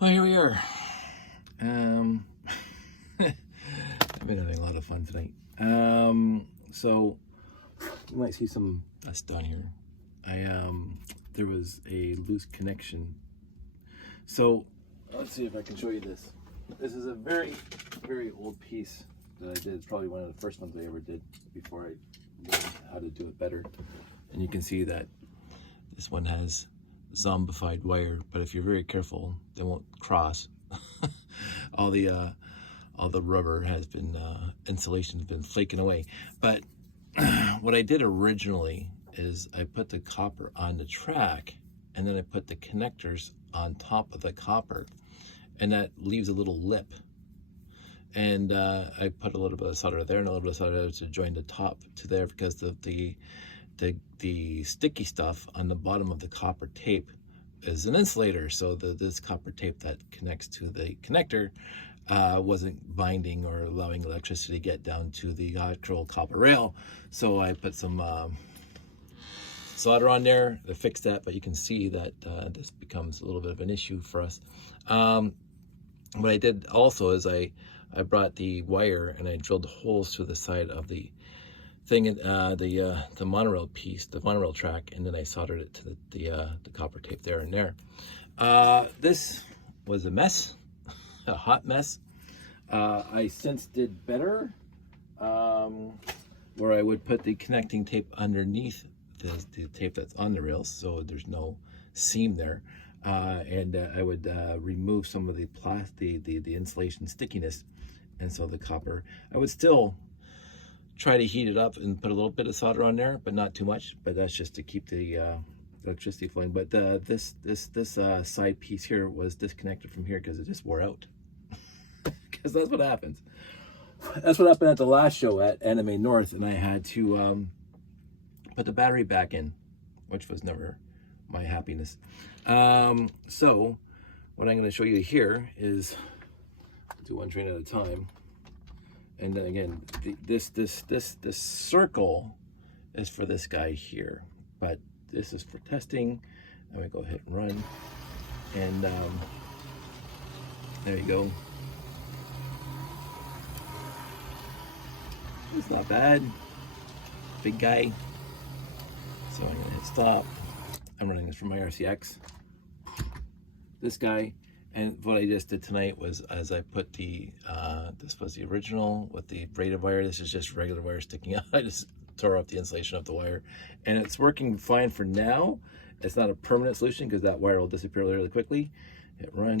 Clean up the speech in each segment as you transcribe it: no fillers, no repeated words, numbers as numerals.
Well, here we are. Um, I've been having a lot of fun tonight. So you might see some dust down here. There was a loose connection. So let's see if I can show you this. This is a very, very old piece that I did. It's probably one of the first ones I ever did before I learned how to do it better. And you can see that this one has zombified wire, but if you're very careful, they won't cross. all the rubber has been insulation has been flaking away. But what I did originally is I put the copper on the track, and then I put the connectors on top of the copper, and that leaves a little lip. And I put a little bit of solder there and a little bit of solder there to join the top to there, because the sticky stuff on the bottom of the copper tape is an insulator. So this copper tape that connects to the connector wasn't binding or allowing electricity to get down to the actual copper rail. So I put some solder on there to fix that, but you can see that this becomes a little bit of an issue for us. What I did also is I brought the wire and I drilled holes through the side of the thing, the monorail piece, the monorail track, and then I soldered it to the copper tape there and there. This was a mess, a hot mess. I since did better, where I would put the connecting tape underneath the tape that's on the rails, so there's no seam there, and I would remove some of the insulation stickiness, and so the copper, I would still try to heat it up and put a little bit of solder on there, but not too much. But that's just to keep the electricity flowing. But this side piece here was disconnected from here because it just wore out. Because that's what happens. That's what happened at the last show at Anime North, and I had to put the battery back in, which was never my happiness. So what I'm going to show you here is do one train at a time. And then again, this circle is for this guy here, but this is for testing. I'm gonna go ahead and run, and there you go. It's not bad, big guy. So I'm gonna hit stop. I'm running this from my RCX. This guy. And what I just did tonight was, as I put this was the original with the braided wire. This is just regular wire sticking out. I just tore off the insulation of the wire, and it's working fine for now. It's not a permanent solution because that wire will disappear really quickly. Hit run.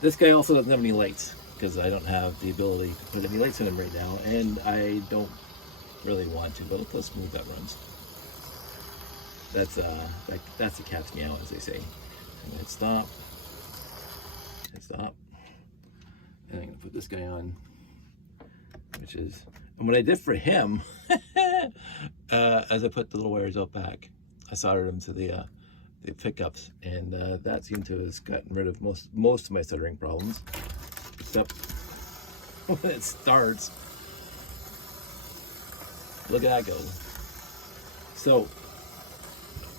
This guy also doesn't have any lights because I don't have the ability to put any lights in him right now, and I don't really want to, but let's move that runs. That's a cat's meow, as they say. I'm gonna hit stop. Stop, and I'm gonna put this guy on, which is, and what I did for him, as I put the little wires out back, I soldered them to the pickups, and that seemed to have gotten rid of most of my soldering problems, except when it starts. Look at that go. So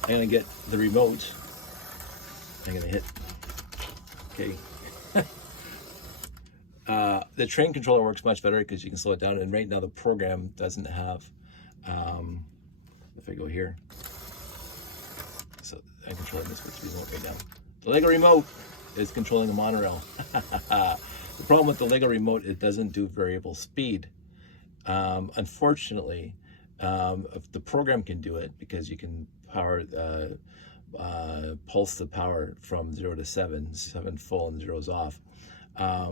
I'm gonna get the remote. I'm gonna hit okay. The train controller works much better because you can slow it down, and right now the program doesn't have, if I go here, so I'm controlling this with the remote right now. The Lego remote is controlling the monorail. The problem with the Lego remote, it doesn't do variable speed. Unfortunately, if the program can do it, because you can power, pulse the power from 0 to 7 full and 0's off.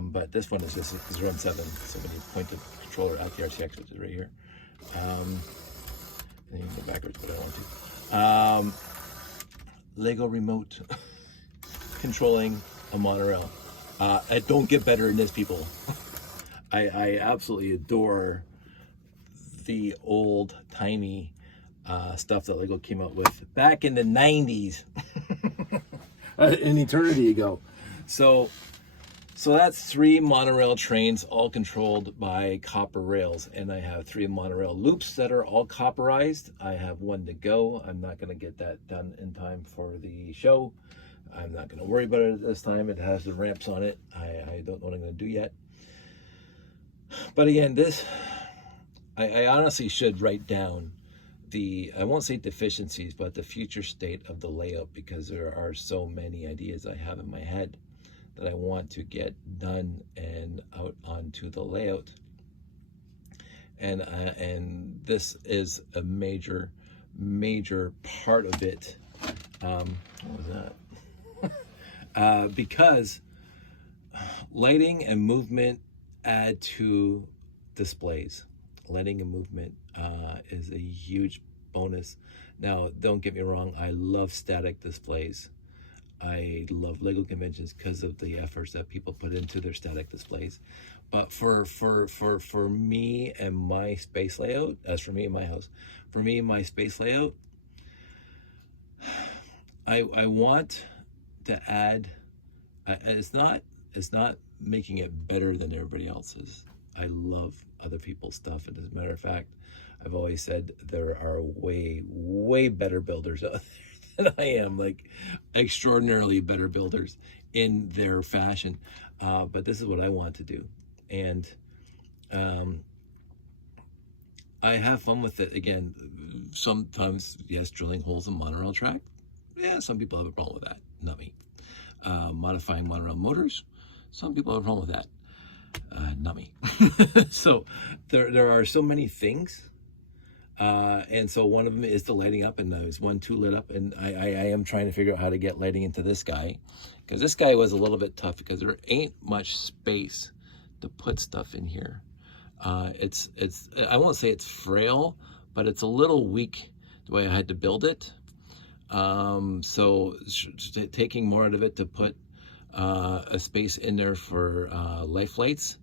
But this one is just 0 and 7, so when you point the controller at the RCX, which is right here, and you can go backwards, but I don't want to. Lego remote controlling a monorail. I don't get better than this, people. I absolutely adore the old timey stuff that Lego came out with back in the 90s, an eternity ago. So that's 3 monorail trains, all controlled by copper rails, and I have 3 monorail loops that are all copperized. I have 1 to go. I'm not going to get that done in time for the show. I'm not going to worry about it this time. It has the ramps on it. I don't know what I'm going to do yet. But again, this, I honestly should write down I won't say deficiencies, but the future state of the layout, because there are so many ideas I have in my head that I want to get done and out onto the layout. And this is a major part of it. What was that? Because lighting and movement add to displays. Lighting and movement is a huge bonus. Now, don't get me wrong, I love static displays. I love Lego conventions because of the efforts that people put into their static displays. But for me and my space layout, as for me and my house, for me and my space layout, I want to add, it's not making it better than everybody else's. I love other people's stuff, and as a matter of fact, I've always said there are way better builders out there than I am, like extraordinarily better builders in their fashion. But this is what I want to do, and I have fun with it. Again, sometimes, yes, drilling holes in monorail track. Yeah, some people have a problem with that. Not me. Modifying monorail motors. Some people have a problem with that. Not me. So there are so many things. And so one of them is the lighting up, and there's 1, 2 lit up, and I am trying to figure out how to get lighting into this guy, because this guy was a little bit tough because there ain't much space to put stuff in here. It's I won't say it's frail, but it's a little weak the way I had to build it. So taking more out of it to put a space in there for life lights.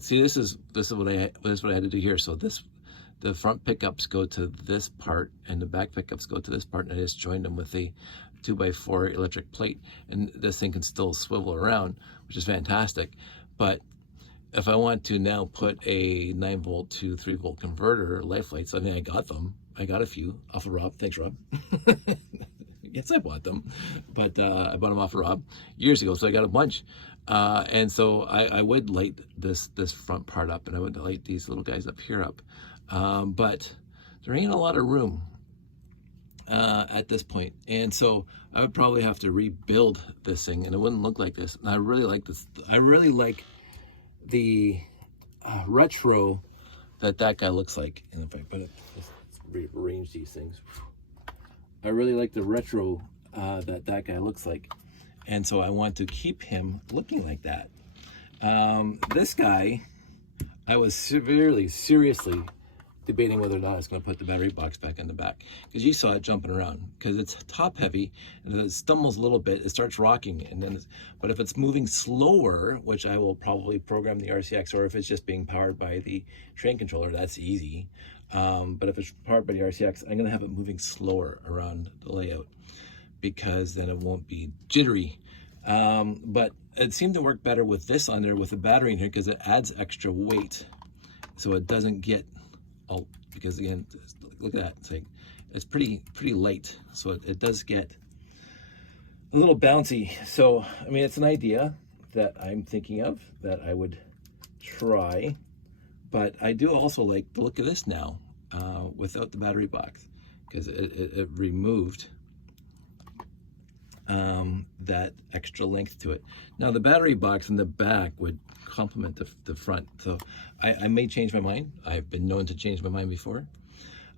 See, this is what I had to do here. So the front pickups go to this part, and the back pickups go to this part, and I just joined them with a 2x4 electric plate, and this thing can still swivel around, which is fantastic. But if I want to now put a 9-volt to 3-volt converter life lights, I mean, I got them. I got a few off of Rob. Thanks, Rob. Yes, I bought them, but I bought them off of Rob years ago, so I got a bunch. And so I would light this front part up, and I would light these little guys up here up. But there ain't a lot of room at this point. And so I would probably have to rebuild this thing, and it wouldn't look like this. And I really like this. I really like the retro that guy looks like. And if I put it, let's rearrange these things. I really like the retro that guy looks like. And so I want to keep him looking like that. This guy, I was seriously debating whether or not I was going to put the battery box back in the back, because you saw it jumping around, because it's top heavy, and if it stumbles a little bit, it starts rocking. And then, but if it's moving slower, which I will probably program the RCX, or if it's just being powered by the train controller, that's easy. But if it's powered by the RCX, I'm going to have it moving slower around the layout, because then it won't be jittery. But it seemed to work better with this on there with the battery in here, because it adds extra weight, so it doesn't get all, because again, look at that, it's like, it's pretty light, so it does get a little bouncy. So I mean, it's an idea that I'm thinking of that I would try, but I do also like the look of this now without the battery box, because it removed that extra length to it. Now the battery box in the back would complement the front, so I may change my mind. I've been known to change my mind before,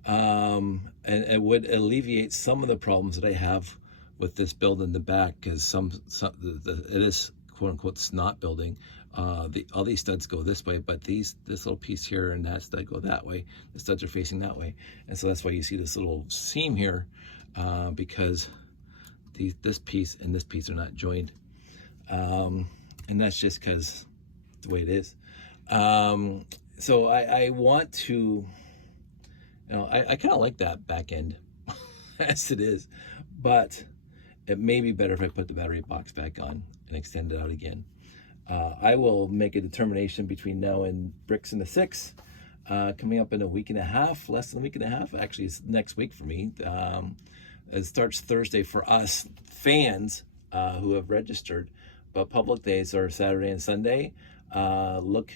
and it would alleviate some of the problems that I have with this build in the back, because it is quote unquote snot building. All these studs go this way, but this little piece here and that stud go that way. The studs are facing that way, and so that's why you see this little seam here, because this piece and this piece are not joined, and that's just because the way it is. So I want to, you know, I kind of like that back end as it is, but it may be better if I put the battery box back on and extend it out again. I will make a determination between now and Bricks in the Six, coming up in a week and a half, less than a week and a half. Actually, it's next week for me. it starts Thursday for us fans who have registered, but public days are Saturday and Sunday. Look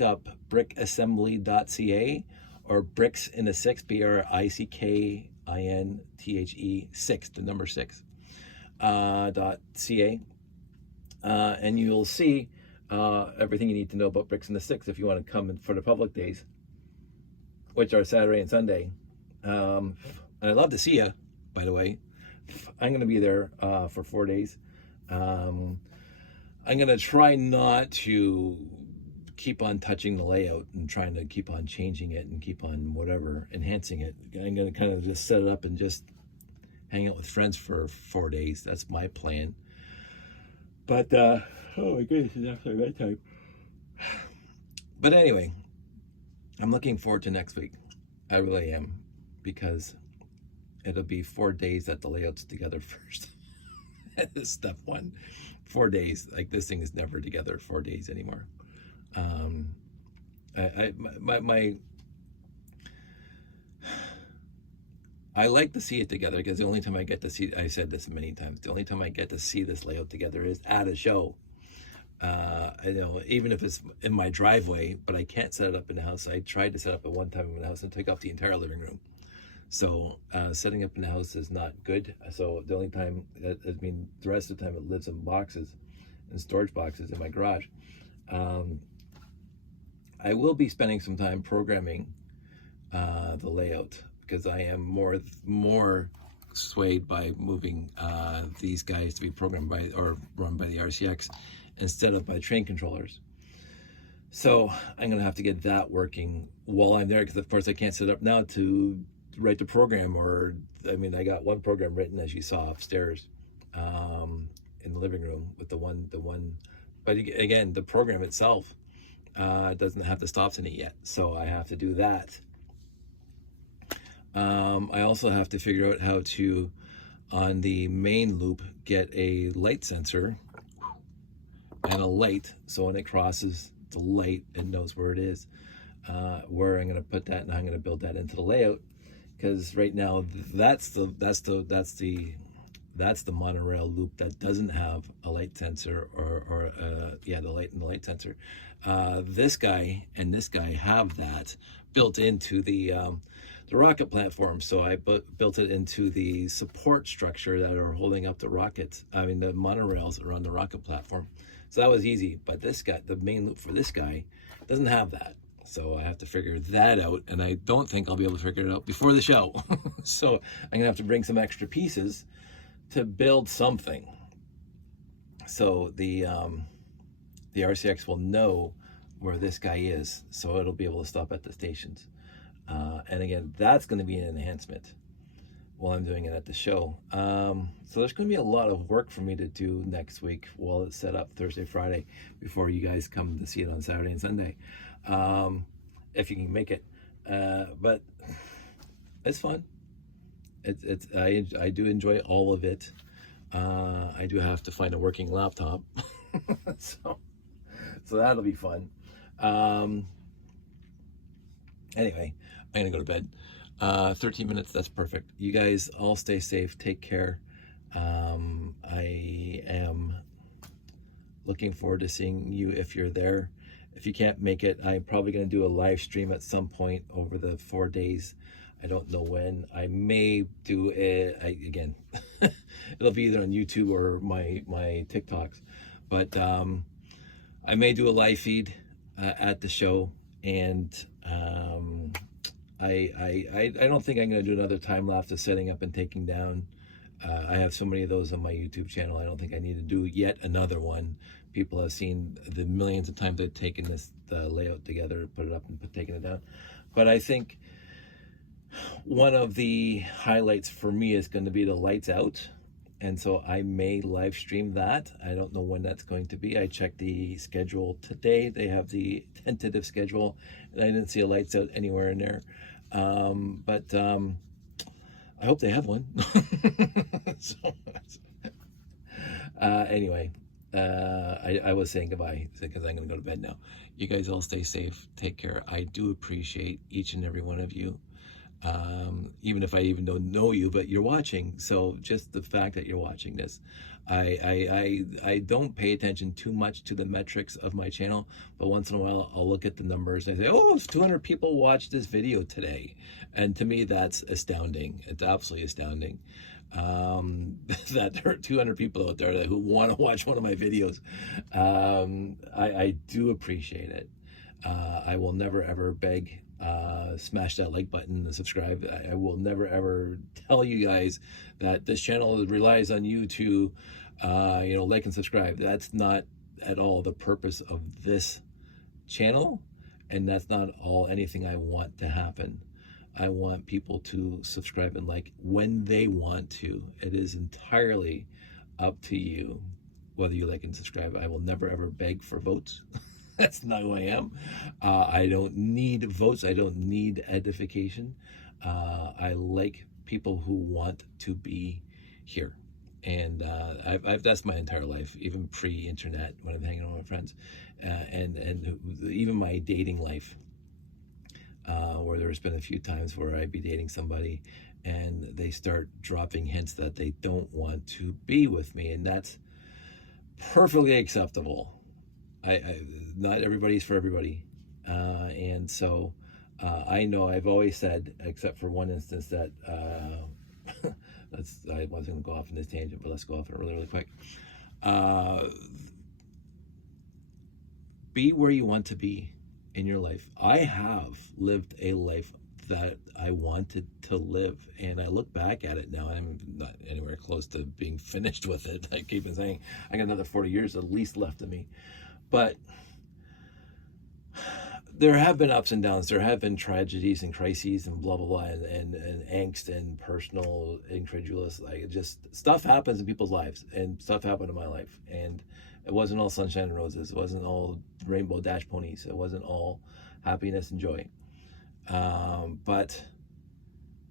up brickassembly.ca or bricks in the six, BRICKINTHE 6, the number 6 .ca, and you'll see everything you need to know about bricks in the six if you want to come in for the public days, which are Saturday and Sunday. And I'd love to see you, by the way. I'm going to be there for 4 days. I'm going to try not to keep on touching the layout and trying to keep on changing it and keep on whatever, enhancing it. I'm going to kind of just set it up and just hang out with friends for 4 days. That's my plan. But, oh my goodness, it's actually bedtime. But anyway, I'm looking forward to next week. I really am, because it'll be 4 days that the layout's together first. Step one, 4 days. Like, this thing is never together 4 days anymore. I like to see it together, because the only time I get to see, I said this many times, the only time I get to see this layout together is at a show. You know, even if it's in my driveway, but I can't set it up in the house. I tried to set up at one time in the house and took off the entire living room. So setting up in the house is not good. So the only time, the rest of the time it lives in boxes, in storage boxes in my garage. I will be spending some time programming the layout, because I am more swayed by moving these guys to be programmed by or run by the RCX instead of by train controllers. So I'm going to have to get that working while I'm there, because of course I can't set up now to write the program. Or I got one program written, as you saw upstairs in the living room with the one. But again, the program itself doesn't have the stops in it yet, so I have to do that. I also have to figure out how to, on the main loop, get a light sensor and a light, so when it crosses the light, it knows where it is, where I'm going to put that, and I'm going to build that into the layout, because right now that's the monorail loop that doesn't have a light sensor, or the light and the light sensor. This guy and this guy have that built into the rocket platform. So I built it into the support structure that are holding up the rockets. The monorails that are on the rocket platform. So that was easy. But this guy, the main loop for this guy, doesn't have that. So I have to figure that out, and I don't think I'll be able to figure it out before the show. So I'm gonna have to bring some extra pieces to build something. So the RCX will know where this guy is, so it'll be able to stop at the stations. And again, that's going to be an enhancement while I'm doing it at the show. So there's going to be a lot of work for me to do next week while it's set up Thursday, Friday, before you guys come to see it on Saturday and Sunday, if you can make it. But it's fun. I do enjoy all of it. I do have to find a working laptop, so that'll be fun. Anyway, I'm gonna go to bed. 13 minutes, that's perfect. You guys all stay safe, take care. I am looking forward to seeing you if you're there. If you can't make it, I'm probably gonna do a live stream at some point over the 4 days. I don't know when. I may do it again. It'll be either on YouTube or my TikToks, but I may do a live feed at the show, and I don't think I'm going to do another time lapse of setting up and taking down. I have so many of those on my YouTube channel. I don't think I need to do yet another one. People have seen the millions of times I've taken the layout together, put it up, and taken it down. But I think one of the highlights for me is going to be the lights out, and so I may live stream that. I don't know when that's going to be. I checked the schedule today. They have the tentative schedule, and I didn't see a lights out anywhere in there. But I hope they have one. Anyway, I was saying goodbye because I'm going to go to bed now. You guys all stay safe. Take care. I do appreciate each and every one of you. even if I even don't know you, but you're watching. So just the fact that you're watching this, I don't pay attention too much to the metrics of my channel, but once in a while I'll look at the numbers and I say, oh, 200 people watched this video today. And to me, that's astounding. It's absolutely astounding. That there are 200 people out there who want to watch one of my videos. I do appreciate it. I will never ever beg, smash that like button and subscribe. I will never ever tell you guys that this channel relies on you to like and subscribe. That's not at all the purpose of this channel, and that's not all anything I want to happen. I want people to subscribe and like when they want to. It is entirely up to you whether you like and subscribe. I will never ever beg for votes. That's not who I am. I don't need votes. I don't need edification. I like people who want to be here. And that's my entire life, even pre-internet, when I'm hanging out with my friends, and even my dating life, where there's been a few times where I'd be dating somebody and they start dropping hints that they don't want to be with me, and that's perfectly acceptable. Not everybody's for everybody, and so I know I've always said, except for one instance, that I wasn't going to go off on this tangent, but let's go off on it really quick. Be where you want to be in your life. I have lived a life that I wanted to live, and I look back at it now. I'm not anywhere close to being finished with it. I keep on saying I got another 40 years at least left of me, but there have been ups and downs. There have been tragedies and crises and blah blah blah, and angst and personal incredulous. Like, just stuff happens in people's lives, and stuff happened in my life, and it wasn't all sunshine and roses. It wasn't all rainbow dash ponies. It wasn't all happiness and joy. But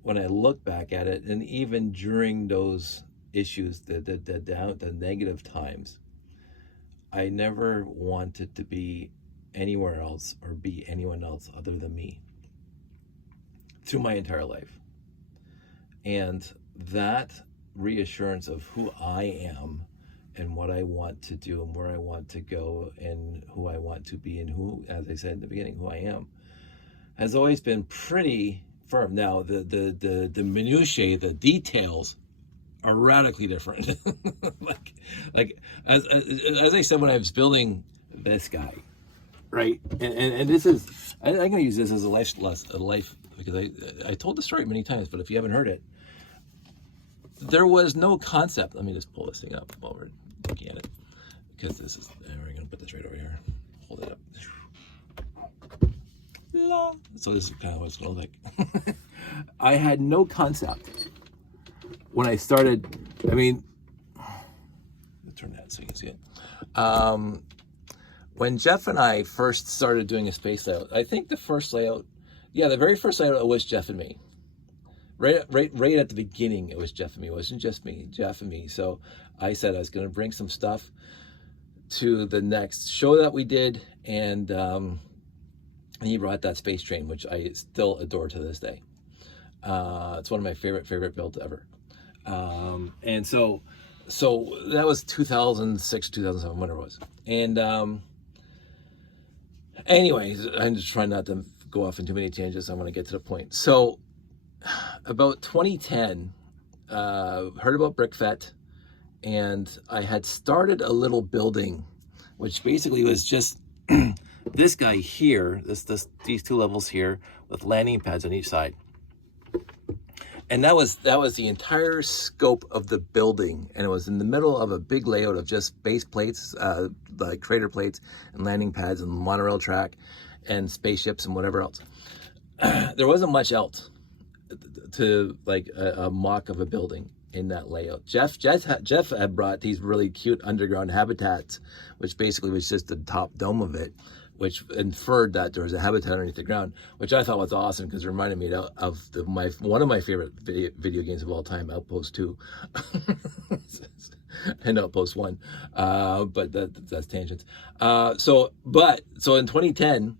when I look back at it, and even during those issues, the negative times, I never wanted to be anywhere else or be anyone else other than me through my entire life. And that reassurance of who I am and what I want to do and where I want to go and who I want to be and who, as I said in the beginning, who I am, has always been pretty firm. Now, the minutiae, the details are radically different. like as I said when I was building this guy, right? And this is, I'm going to use this as a life, because I told the story many times, but if you haven't heard it, there was no concept. Let me just pull this thing up while we're looking at it, because this is, and we're going to put this right over here. Hold it up. So this is kind of what it's going to look like. I had no concept when I started. I mean, let me turn that so you can see it. When Jeff and I first started doing a space layout, I think the first layout, the very first layout was Jeff and me. Right at the beginning, it was Jeff and me. It wasn't just me, Jeff and me. So I said I was going to bring some stuff to the next show that we did, and he brought that space train, which I still adore to this day. It's one of my favorite builds ever. And so that was 2006, 2007, whatever it was. And anyways, I'm just trying not to go off in too many tangents. I want to get to the point. So about 2010, heard about BrickFet, and I had started a little building, which basically was just this guy here, these two levels here with landing pads on each side. And that was the entire scope of the building, and it was in the middle of a big layout of just base plates, like crater plates and landing pads and monorail track and spaceships and whatever else. There wasn't much else to like a mock of a building in that layout. Jeff had brought these really cute underground habitats, which basically was just the top dome of it, which inferred that there was a habitat underneath the ground, which I thought was awesome because it reminded me of one of my favorite video games of all time, Outpost 2 and Outpost 1. But that's tangents. So in 2010,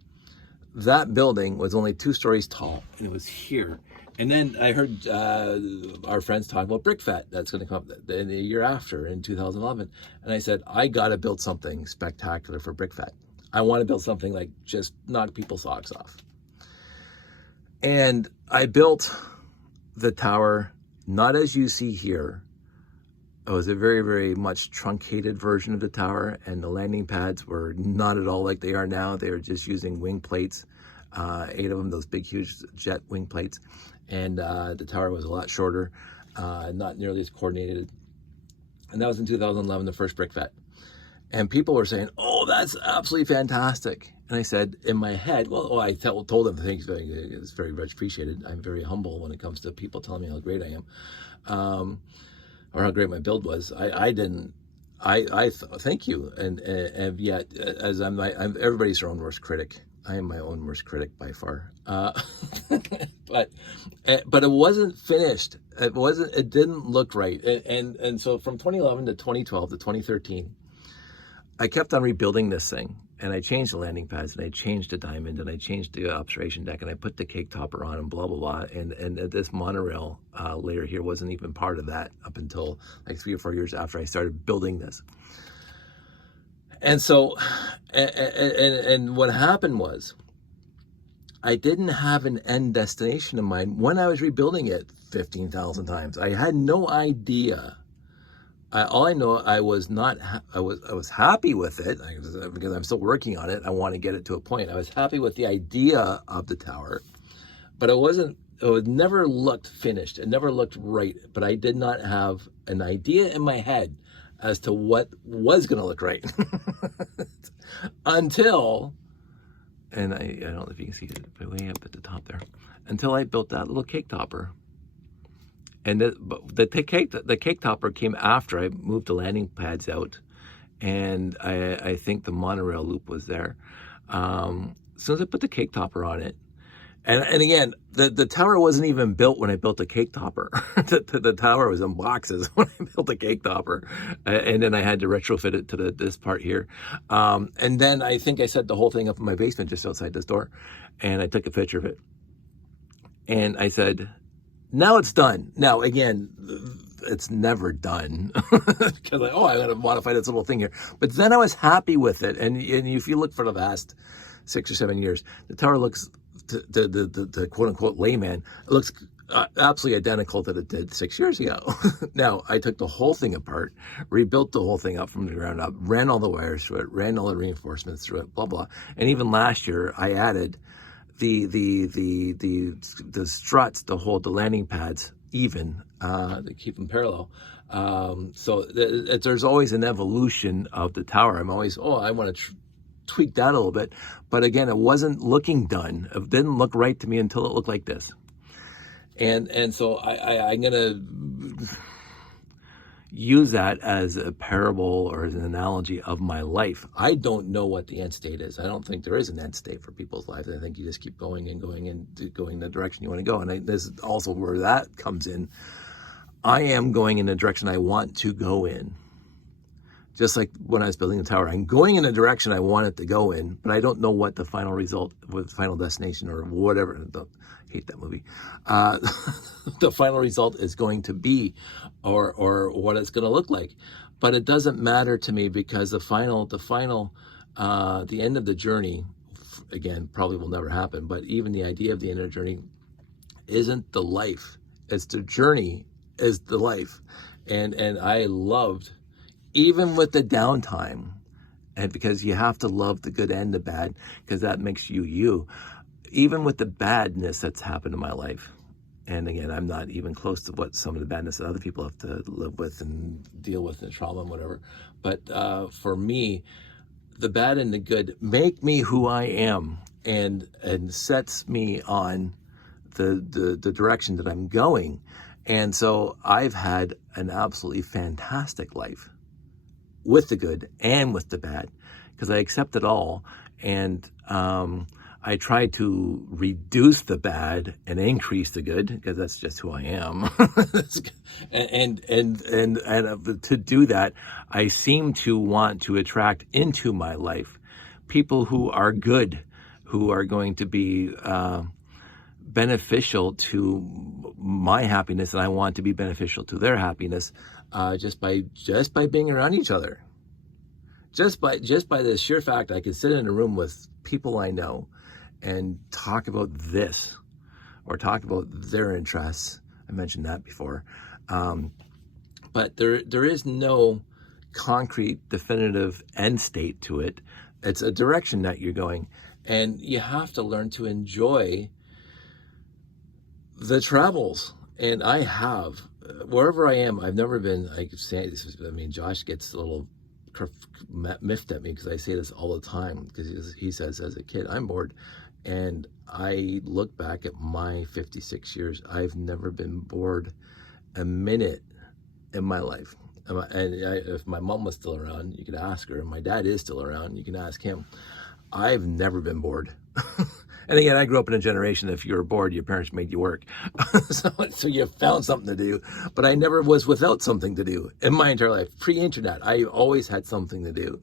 that building was only 2 stories tall, and it was here. And then I heard our friends talking about BrickFet that's going to come up the year after in 2011. And I said, I got to build something spectacular for BrickFet. I want to build something like just knock people's socks off. And I built the tower, not as you see here. It was a very, very much truncated version of the tower, and the landing pads were not at all like they are now. They were just using wing plates, 8 of them, those big, huge jet wing plates. And the tower was a lot shorter, not nearly as coordinated. And that was in 2011, the first BrickFet. And people were saying, oh, that's absolutely fantastic. And I said, in my head, I told them, thanks, it's very much appreciated. I'm very humble when it comes to people telling me how great I am, or how great my build was. I thank you. And yet, as I'm everybody's their own worst critic. I am my own worst critic by far. But it wasn't finished. It didn't look right. And so from 2011 to 2012 to 2013, I kept on rebuilding this thing, and I changed the landing pads, and I changed the diamond, and I changed the observation deck, and I put the cake topper on, and blah, blah, blah. And this monorail layer here wasn't even part of that up until like 3 or 4 years after I started building this. And so, and what happened was, I didn't have an end destination in mind when I was rebuilding it 15,000 times. I had no idea. All I know, I was happy with it because I'm still working on it. I want to get it to a point. I was happy with the idea of the tower, but it never looked finished. It never looked right, but I did not have an idea in my head as to what was going to look right until, and I don't know if you can see it, but way up at the top there, until I built that little cake topper. And the cake topper came after I moved the landing pads out, and I think the monorail loop was there. As soon as I put the cake topper on it, and again, the tower wasn't even built when I built the cake topper. the tower was in boxes when I built the cake topper, and then I had to retrofit it to this part here. And then I think I set the whole thing up in my basement just outside this door, and I took a picture of it, and I said, now it's done. Now, again, it's never done because I got to modify this little thing here. But then I was happy with it. And if you look for the last 6 or 7 years, the tower looks, the quote unquote layman, it looks absolutely identical to it did 6 years ago. Now, I took the whole thing apart, rebuilt the whole thing up from the ground up, ran all the wires through it, ran all the reinforcements through it, blah, blah. And even last year, I added the struts to hold the landing pads even, to keep them parallel. So there's always an evolution of the tower. I'm always, I want to tweak that a little bit. But again, it wasn't looking done. It didn't look right to me until it looked like this. And so I'm going to use that as a parable or as an analogy of my life. I don't know what the end state is. I don't think there is an end state for people's lives. I think you just keep going and going and going the direction you want to go. And this is also where that comes in. I am going in the direction I want to go in. Just like when I was building the tower, I'm going in the direction I want it to go in, but I don't know what the final result, what the final destination or whatever. I hate that movie. The final result is going to be, or what it's going to look like. But it doesn't matter to me because the end of the journey, again, probably will never happen. But even the idea of the end of the journey isn't the life. It's the journey is the life. And I loved, even with the downtime, and because you have to love the good and the bad, because that makes you you. Even with the badness that's happened in my life, and again, I'm not even close to what some of the badness that other people have to live with and deal with and trauma and whatever. But for me, the bad and the good make me who I am and sets me on the direction that I'm going. And so I've had an absolutely fantastic life with the good and with the bad, because I accept it all. And I try to reduce the bad and increase the good, because that's just who I am. and to do that, I seem to want to attract into my life people who are good, who are going to be beneficial to my happiness, and I want to be beneficial to their happiness, just by being around each other. Just by the sheer fact I can sit in a room with people I know and talk about this or talk about their interests. I mentioned that before. But there is no concrete, definitive end state to it. It's a direction that you're going. And you have to learn to enjoy the travels. And I have. Wherever I am, I've never been, I could say this, I mean, Josh gets a little miffed at me because I say this all the time, because he says, as a kid, I'm bored. And I look back at my 56 years, I've never been bored a minute in my life. If my mom was still around, you could ask her. And my dad is still around, you can ask him. I've never been bored. And again, I grew up in a generation, if you were bored, your parents made you work. So you found something to do. But I never was without something to do in my entire life. Pre-internet, I always had something to do.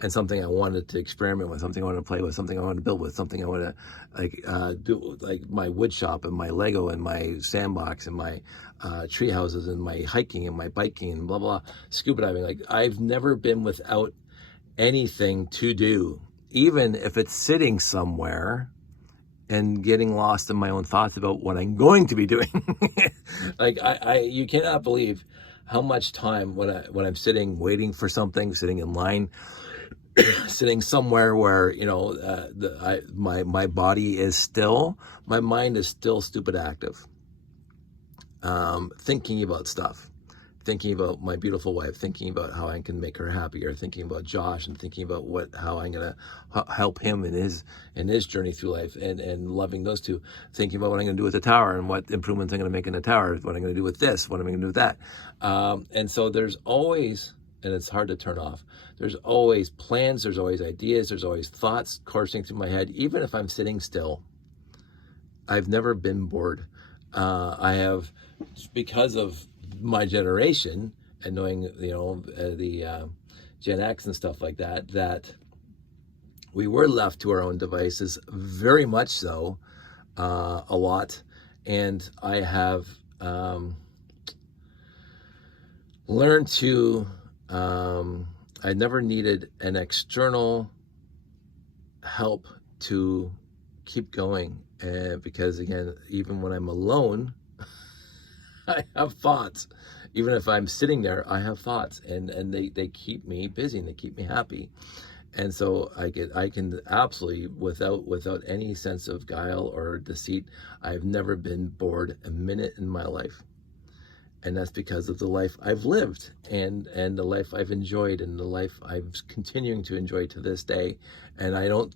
And something I wanted to experiment with, something I wanted to play with, something I wanted to build with, something I wanted to do, like my wood shop and my Lego and my sandbox and my tree houses and my hiking and my biking and blah, blah, scuba diving. Like, I've never been without anything to do, even if it's sitting somewhere and getting lost in my own thoughts about what I'm going to be doing. Like, you cannot believe how much time when I'm sitting, waiting for something, sitting in line, sitting somewhere where, you know, my body is still, my mind is still stupid active, thinking about stuff, thinking about my beautiful wife, thinking about how I can make her happier, thinking about Josh, and thinking about how I'm gonna help him in his journey through life, and loving those two, thinking about what I'm gonna do with the tower and what improvements I'm gonna make in the tower, what I'm gonna do with this, what I'm gonna do with that, and so there's always, and it's hard to turn off, there's always plans, there's always ideas, there's always thoughts coursing through my head, even if I'm sitting still. I've never been bored. I have, because of my generation and knowing, you know, the Gen X and stuff like that, that we were left to our own devices, very much so, a lot. And I have learned to, I never needed an external help to keep going. Because again, even when I'm alone, I have thoughts. Even if I'm sitting there, I have thoughts, and they keep me busy and they keep me happy. And so I can absolutely, without any sense of guile or deceit, I've never been bored a minute in my life. And that's because of the life I've lived, and the life I've enjoyed, and the life I'm continuing to enjoy to this day. And I don't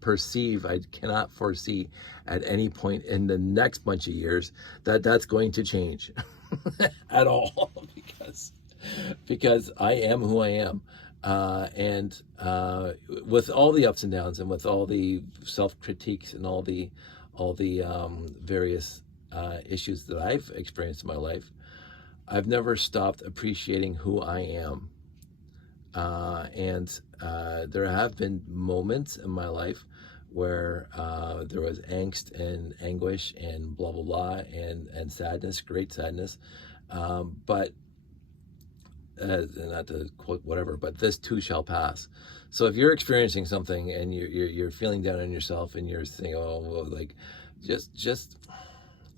perceive, I cannot foresee at any point in the next bunch of years that that's going to change at all, because I am who I am. And with all the ups and downs, and with all the self-critiques and all the various issues that I've experienced in my life, I've never stopped appreciating who I am. And there have been moments in my life where there was angst and anguish and blah, blah, blah, and sadness, great sadness. But not to quote whatever, but this too shall pass. So if you're experiencing something and you're feeling down on yourself, and you're thinking, oh, well, like, just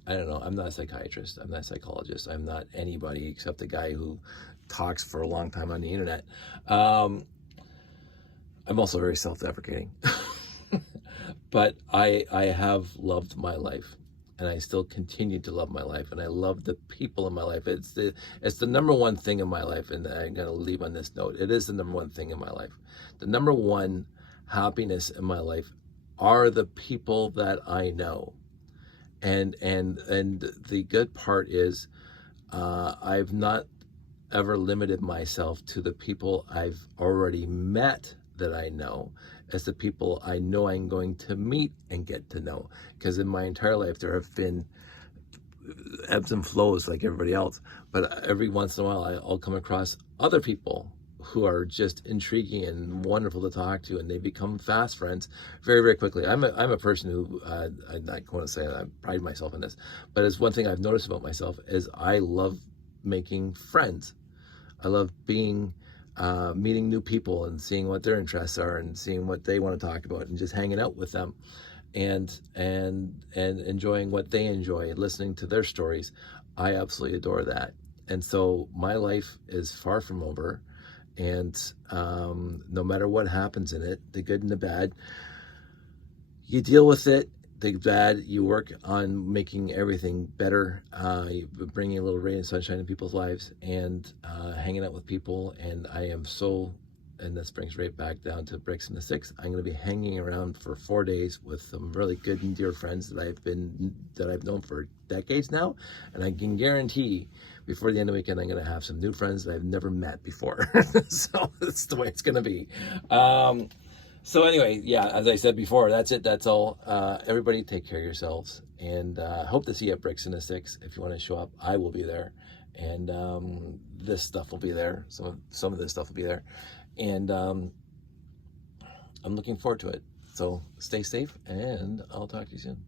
I don't know, I'm not a psychiatrist, I'm not a psychologist, I'm not anybody except a guy who talks for a long time on the internet. I'm also very self-deprecating. But I have loved my life, and I still continue to love my life, and I love the people in my life. It's the number one thing in my life, and I'm going to leave on this note. It is the number one thing in my life. The number one happiness in my life are the people that I know. And the good part is, I've not ever limited myself to the people I've already met that I know as the people I know I'm going to meet and get to know. Because in my entire life, there have been ebbs and flows like everybody else. But every once in a while, I'll come across other people who are just intriguing and wonderful to talk to, and they become fast friends very, very quickly. I'm a person who, I'm not going to say that I pride myself in this, but it's one thing I've noticed about myself is I love making friends. I love being, meeting new people and seeing what their interests are and seeing what they want to talk about and just hanging out with them and enjoying what they enjoy and listening to their stories. I absolutely adore that. And so my life is far from over. And no matter what happens in it, the good and the bad, you deal with it. The bad, you work on making everything better, bringing a little ray of sunshine in people's lives, and hanging out with people. And I am so, and this brings right back down to Breaks in the Six. I'm going to be hanging around for 4 days with some really good and dear friends that I've known for decades now, and I can guarantee before the end of the weekend I'm going to have some new friends that I've never met before. So that's the way it's going to be. So anyway, yeah, as I said before, that's it. That's all. Everybody take care of yourselves, and hope to see you at Breaks in the Six. If you want to show up, I will be there, and this stuff will be there. Some of this stuff will be there, and I'm looking forward to it. So stay safe, and I'll talk to you soon.